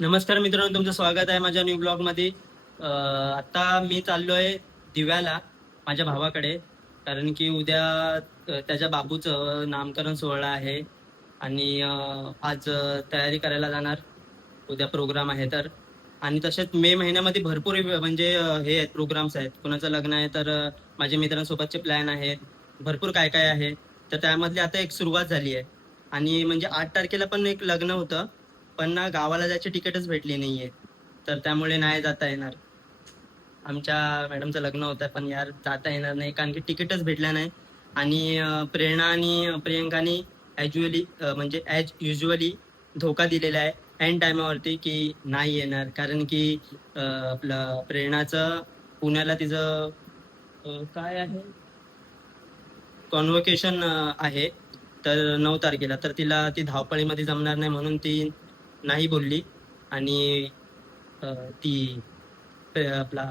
नमस्कार मित्रांनो, तुमचं स्वागत आहे माझ्या न्यू ब्लॉग मध्ये. आता मी चाललोय दिव्याला माझ्या भावाकडे, कारण की उद्या त्याच्या बाबूचं नामकरण सोहळा आहे आणि आज तयारी करायला जाणार. उद्या प्रोग्राम आहे तर. आणि तसेच मे महिन्यामध्ये भरपूर म्हणजे हे आहेत, प्रोग्राम्स आहेत. कुणाचं लग्न आहे तर माझ्या मित्रांसोबतचे प्लॅन आहेत. भरपूर काय काय आहे. तर त्यामधली आता एक सुरुवात झाली आहे. आणि म्हणजे 8 तारखेला पण एक लग्न होतं, पण ना गावाला जायची तिकीटच भेटली नाहीये. तर त्यामुळे नाही जाता येणार. आमच्या मॅडमचं लग्न होतं, पण यार जाता येणार नाही कारण की तिकीटच भेटल्या नाही. आणि प्रेरणा आणि प्रियंकानी म्हणजे ॲज युजली धोका दिलेला आहे ऐन टायमावरती की नाही येणार, कारण की आपलं प्रेरणाचं पुण्याला तिचं काय आहे कॉन्व्होकेशन आहे, तर 9 तारखेला. तर तिला ती धावपळीमध्ये जमणार नाही म्हणून ती नाही बोलली. आणि ती आपला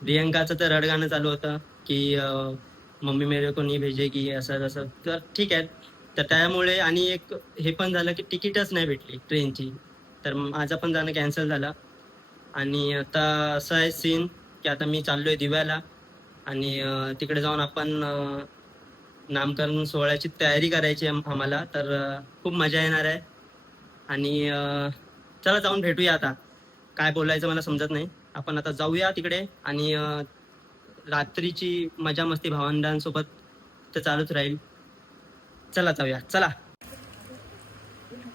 प्रियंकाचं तर रडगाणं चालू होतं की मम्मी मेरे को नहीं भेजेगी, असं तसं. तर ठीक आहे. तर त्यामुळे आणि एक हे पण झालं की तिकीटच नाही भेटली ट्रेनची. तर माझं पण जाणं कॅन्सल झालं. आणि आता असं आहे सीन की आता मी चाललोय दिव्याला आणि तिकडे जाऊन आपण नामकरण सोहळ्याची तयारी करायची आहे आम्हाला. तर खूप मजा येणार आहे. आणि चला जाऊन भेटूया. आता काय बोलायचं मला समजत नाही. आपण आता जाऊया तिकडे आणि रात्रीची मजा मस्ती भावंडांसोबत तर चालूच राहील. चला जाऊया, चला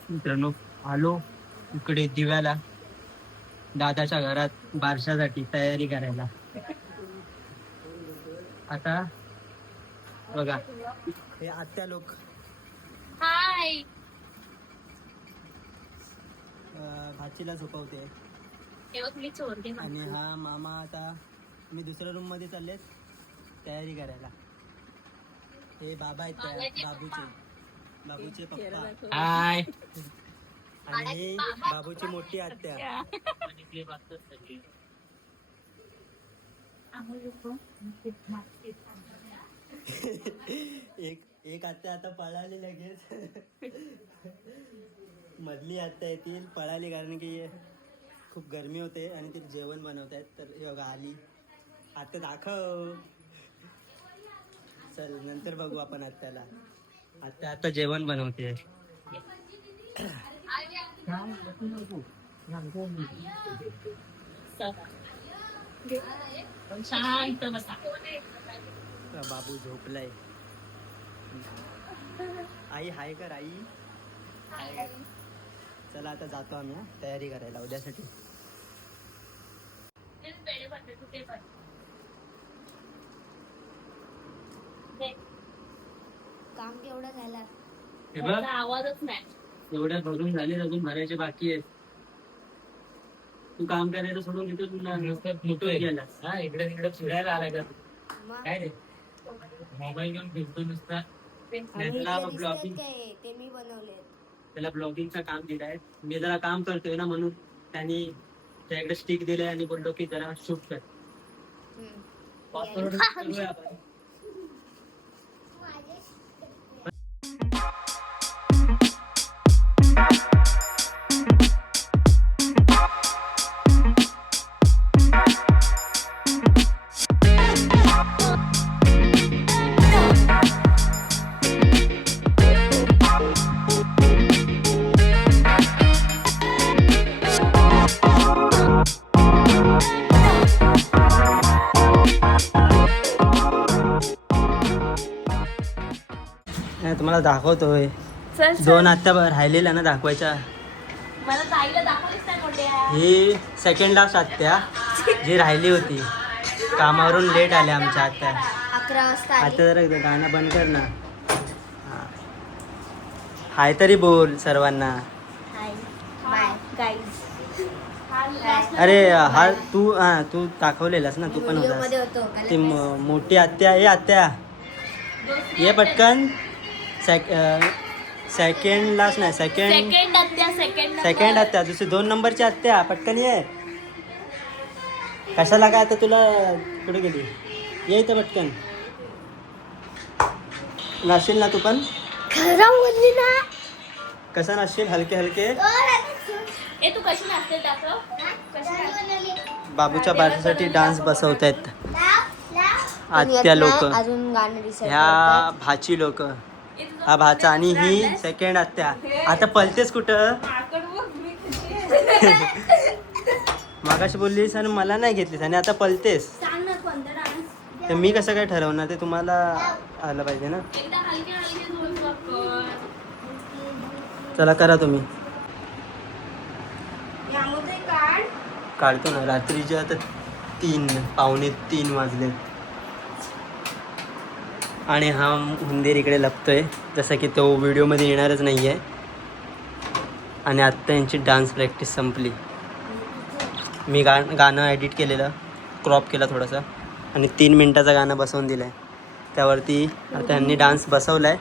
मित्रांनो. आलो इकडे दिव्याला, दादाच्या घरात बारशासाठी तयारी करायला. आता बघा, हे आत्या लोक हाय. भाचीला झोपवते मी चोरते आणि हा मामा. आता मी दुसऱ्या रूम मध्ये चाललेत तयारी करायला. हे बाबा आहेत त्या बाबूचे पप्पा. हाय. आणि हे बाबूची मोठी आत्या. एक आत्या आता पळाली लगेच. मधली आत्या येतील पळाली, कारण की खूप गरमी होते आणि ते जेवण बनवत आहेत. तर हे बघा आली आत्या. दाखव. चल नंतर बघू आपण आत्याला. आत्या आता जेवण बनवते. शांत बसा. बाबू झोपलाय. आई हाय कर आई. चला आता जातो आम्ही तयारी करायला उद्यासाठी. काम केवढं झालं? हे बघ, आवाजच नाही. एवढ्या भरून झाले, अजून भरायचे बाकी आहेत. तू काम करायचं सोडून देतो तुला मोठं गेला. हा, इकडे तिकडे फिरायला आलाय का? काय रे, मोबाईल घेऊन फिरतो नुसता. त्याला ब्लॉगिंग, ते मी बनवले. त्याला ब्लॉगिंगचं काम दिलं आहे. मी जरा काम करतोय ना, म्हणून त्यांनी त्याकडे स्टिक दिलंय आणि बोललो की जरा शूट कर. तुम्हाला दाखवतोय. दोन आत्या राहिलेल्या ना दाखवायच्या. मला ताईला दाखवलीच नाही मोठ्या. ही सेकंड लास्ट आत्या जी राहिली होती. कामावरून लेट आल्या आमच्या आत्या. 11 वाजता आता जरा गाणं बंद कर ना. हाय तरी बोल सर्वांना. Hi bye guys. अरे हा तू दाखवलेलास ना, तू पण होतास. ती मोठी आत्या. ये आत्या ये पटकन. सेकंड लास्ट नाही, सेकंड आत्या दुसरी 2 नंबरची आत्या. पटकन ये. कशाला काय आता तुला कुठे गेली? ये इथं पटकन. नाशील ना तू पण? खरं बोलली ना. कसा नाशील? हलके हलके. ए तू कशी नाचते दाखव. बाबूच्या बारशासाठी डान्स बसवतायत आत्या लोक, अजून गाणं डिसाईड ह्या भाची लोक, हा भाचा आणि ही सेकंड आत्या. आता पलतेस कुठं? मागाशी बोललीस आणि मला नाही घेतलीस आणि आता पलतेस. सांग ना कोणता डान्स. तर मी कसं काय ठरवणार ते तुम्हाला आलं पाहिजे ना. एकदा हलके हलके दोन कर. चला करा तुम्ही. यामध्ये काढ. काढतो ना. रात्रीचे आता 3:45 वाजलेत आणि हा उंदीर इकडे लपतोय जसं की तो व्हिडिओमध्ये येणारच नाही आहे. आणि आत्ता यांची डान्स प्रॅक्टिस संपली. मी गाणं एडिट केलेलं, क्रॉप केला थोडासा आणि 3 मिनटाचं गाणं बसवून दिलं आहे. त्यावरती आता यांनी डान्स बसवला आहे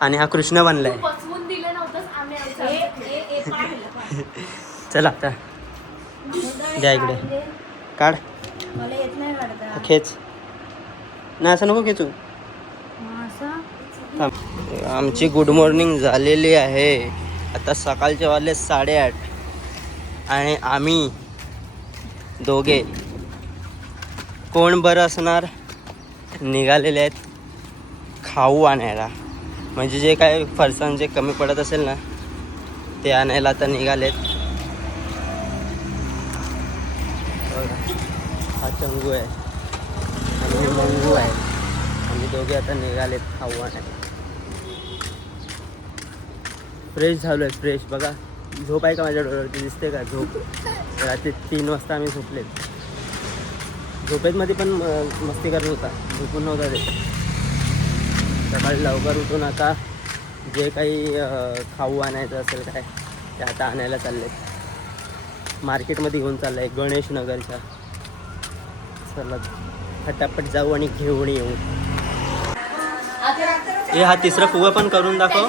आणि हा कृष्ण बनला आहे. बसवून दिलं नव्हतंच आम्ही. चला आता द्या इकडे. काढ. मला येत नाही काढता. खेच. नाही असं नको खेचू. थांब. आमची गुड मॉर्निंग झालेली आहे. आता सकाळचे वाजले 8:30 आणि आम्ही दोघे कोण बरं असणार निघालेले आहेत खाऊ आणायला. म्हणजे जे काय फरसाण जे कमी पडत असेल ना ते आणायला आता निघालेत. हा चंगू आहे आणि मंगू आहे. आम्ही दोघे आता निघालेत खाऊ आणायला. फ्रेश झालो आहे, फ्रेश. बघा झोप आहे का माझ्या डोळ्यावरती दिसते का झोप? रात्री 3 वाजता आम्ही झोपलेत. झोपेतमध्ये पण मस्ती करत होता, झोपून नव्हता ते. सकाळी लवकर उठून आता जे काही खाऊ आणायचं असेल काय ते आता आणायला चाललेत. मार्केटमध्ये घेऊन चाललं आहे गणेश नगरच्या. चला फटाफट जाऊ आणि घेऊन येऊ. हे हा तिसरा फुगा पण करून दाखव.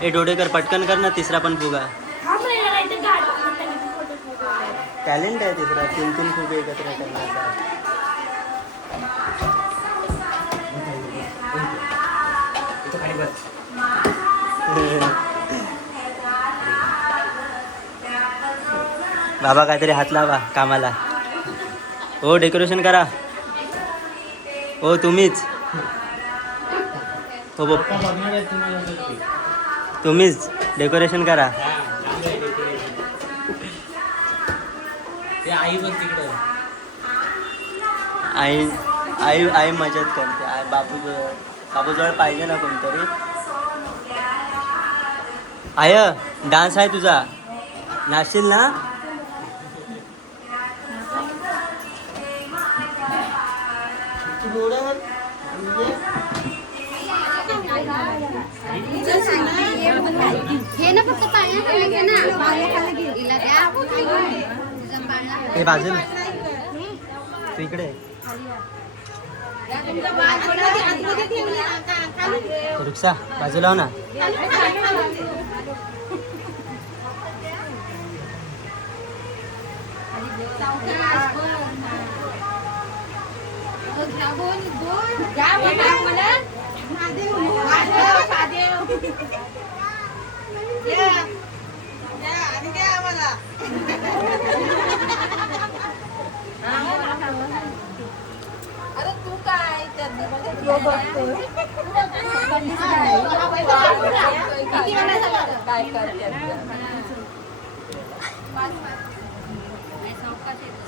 ए डोडेकर पटकन कर ना तिसरा पण फुगा. टॅलेंट आहे तिसरा. 3 फुगे एकत्र करण्याचा. बाबा काहीतरी हात लावा कामाला. हो डेकोरेशन करा. हो तुम्हीच. हो तुम्हीच डेकोरेशन करा. आई आई आई मदत करते. बाबूजवळ पाहिजे ना कोणतरी. आय डान्स आहे तुझा, नाचशील ना? हे बाजूला तू इकडे. रुक्षा बाजूला हो ना.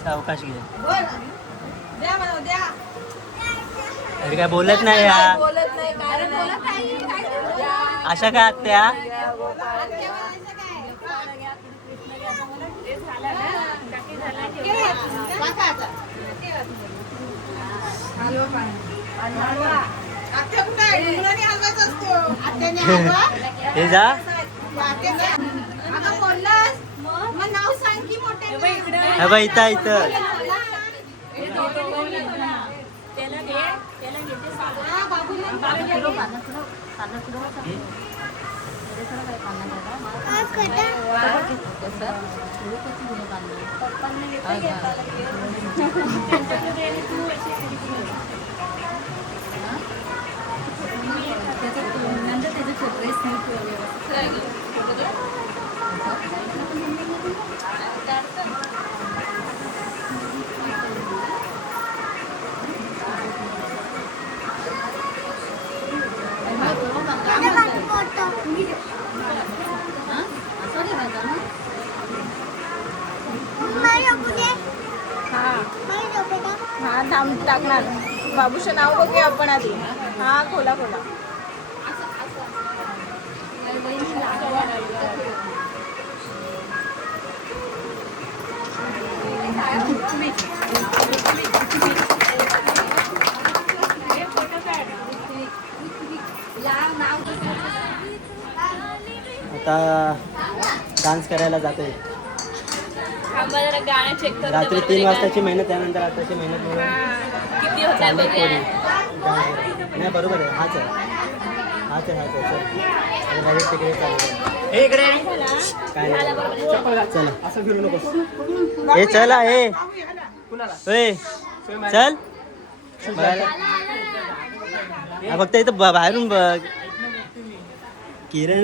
सावकाश घे. अरे काय बोलत नाही या. अशा काय आत्या? हे जा. हे बघ इथं इथं. हा थांब टाकणार. बाबूचं नाव बघूया आपण आधी. हा खोला खोला. आता डान्स करायला जातोय. गाणं चेक कर. रात्री 3 वाजताची मेहनत त्यानंतर आताची मेहनत मिळून किती होत आहे बघूया. नाही बरोबर आहे. हाच आहे चल तिकडे चालू काय नाही. चला असं फिरू नकोस. हे चला हे चल हा, फक्त इथं बाहेरून बघ. किरण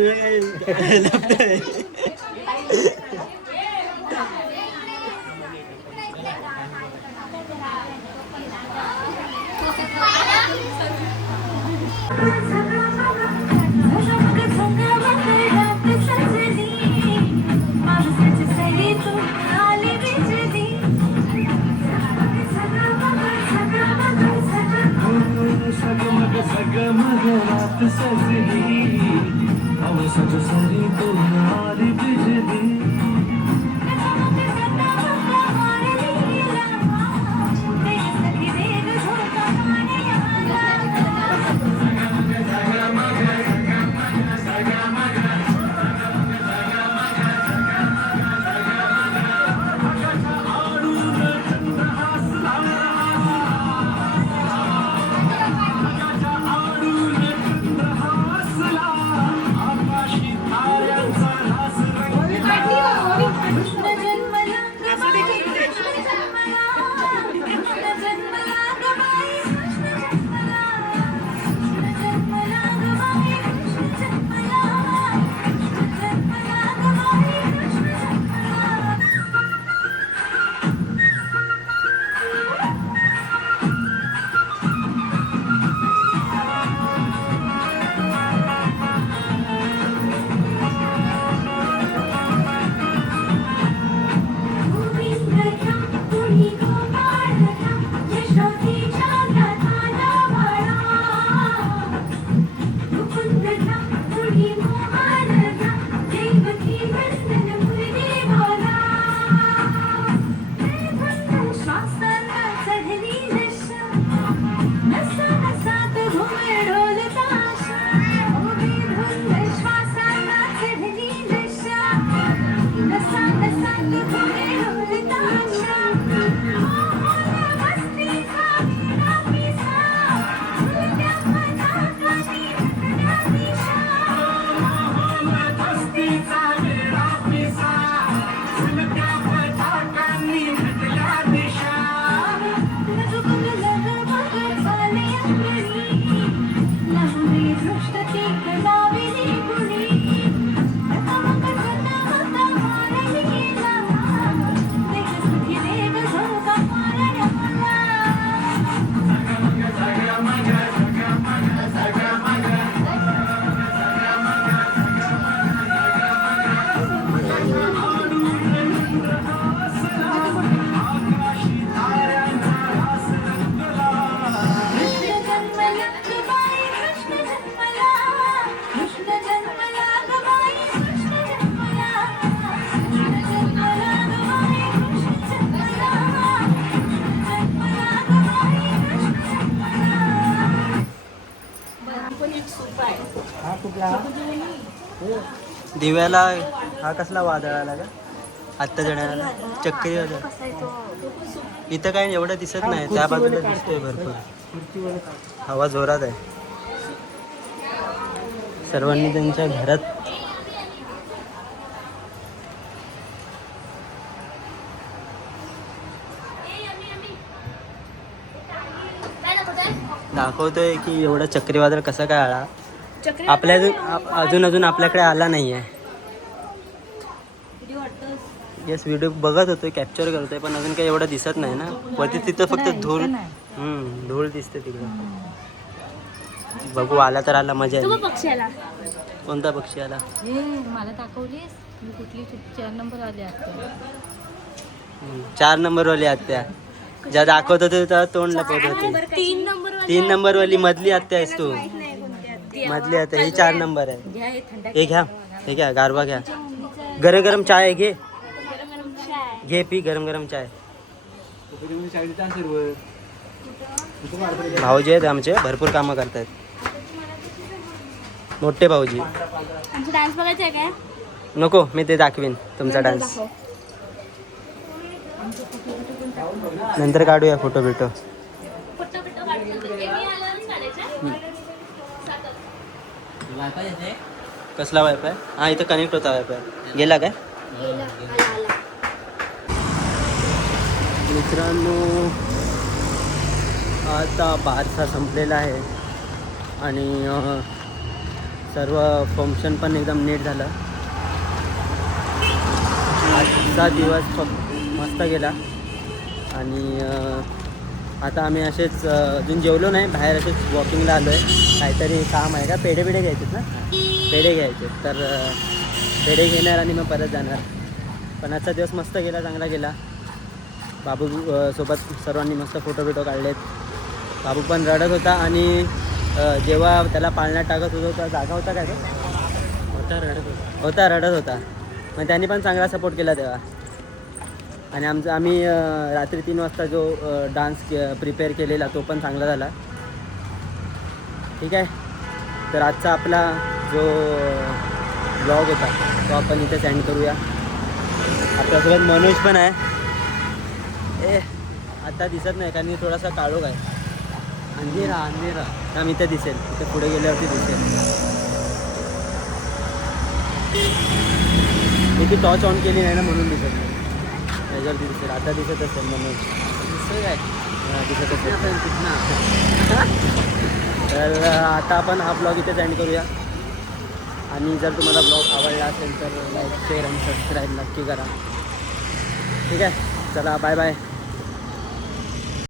दिव्याला हा कसला वादळ आला का आत्ता जणाला चक्री वादळ. इथं काय एवढं दिसत नाही, त्या बाजूला दिसतोय भरपूर. हवा जोरात आहे. सर्वांनी त्यांच्या घरात दाखवतोय की एवढा चक्रीवादळ कसा काय आला चक्री आपल्या अजून आपल्याकडे आला नाही आहे. येस व्हिडिओ बघत होतोय कॅप्चर करतोय पण अजून काही एवढं दिसत नाही ना. वरती तिथं फक्त धूळ धूळ दिसते तिकडे. बघू आला तर आला मजा तो आहे. पक्षी आला. कोणता पक्षी आला? मला दाखवलीस मी कुठली 4 नंबर आली आता. 4 नंबरवाली आत्या ज्या दाखवत होते तेव्हा तोंड लपवत होती. 3 नंबर 3 नंबरवाली मधली आत्या आहेस तू. मधली आत्या ही 4 नंबर आहे. हे घ्या हे घ्या गारवा घ्या. गरम गरम चाय आहे, घे घे पी गरम गरम चाय. भाऊजी आहेत आमचे भरपूर कामं करतायत. मोठे भाऊजी. आमचा डान्स बघायचा आहे काय? नको मी ते दाखवीन तुमचा डान्स नंतर काढूया फोटो बिटो. फोटो बिटो काढतो. मी आल्यावरच काढायचा. कसला वायफाय? हा इथं कनेक्ट होता वायफाय. गेला काय? मित्रांनो आता बारसा संपलेला आहे आणि सर्व फंक्शन पण एकदम नीट झालं. आजचा दिवस मस्त गेला आणि आता आम्ही असेच अजून जेवलो नाही, बाहेर असेच वॉकिंगला आलो आहे. काहीतरी काम आहे का? पेढे घ्यायचेत ना, पेढे घ्यायचे तर पेढे घेणार आणि मग परत जाणार. पण आजचा दिवस मस्त गेला, चांगला गेला. बाबू सोबत सर्वांनी मस्त फोटो बिटो काढलेत. बाबू पण रडत होता आणि जेव्हा त्याला पाळण्यात टाकत होतो तर जागा होता काय तो? रडत होता. मग त्यांनी पण चांगला सपोर्ट केला तेव्हा. आणि आम्ही रात्री 3 वाजता जो डान्स प्रिपेअर केलेला तो पण चांगला झाला. ठीक आहे, तर आजचा आपला जो ब्लॉग होता तो आपण इथे सेंड करूया. आपल्यासोबत मनोज पण आहे. आता दिसत नाही कारण की थोडासा काळोख आहे. अंधेरा काम इथे दिसेल, इथे पुढे गेल्यावरती दिसेल. मी ती टॉर्च ऑन केली नाही ना म्हणून दिसत नाही. त्याच्यावरती दिसेल. आता दिसत असेल मनोज दिसत असेल. तर आता आपण हा ब्लॉग इथे सेंड करूया. आणि जर तुम्हाला ब्लॉग आवडला असेल तर लाईक शेअर आणि सबस्क्राईब नक्की करा. ठीक आहे, चला बाय बाय.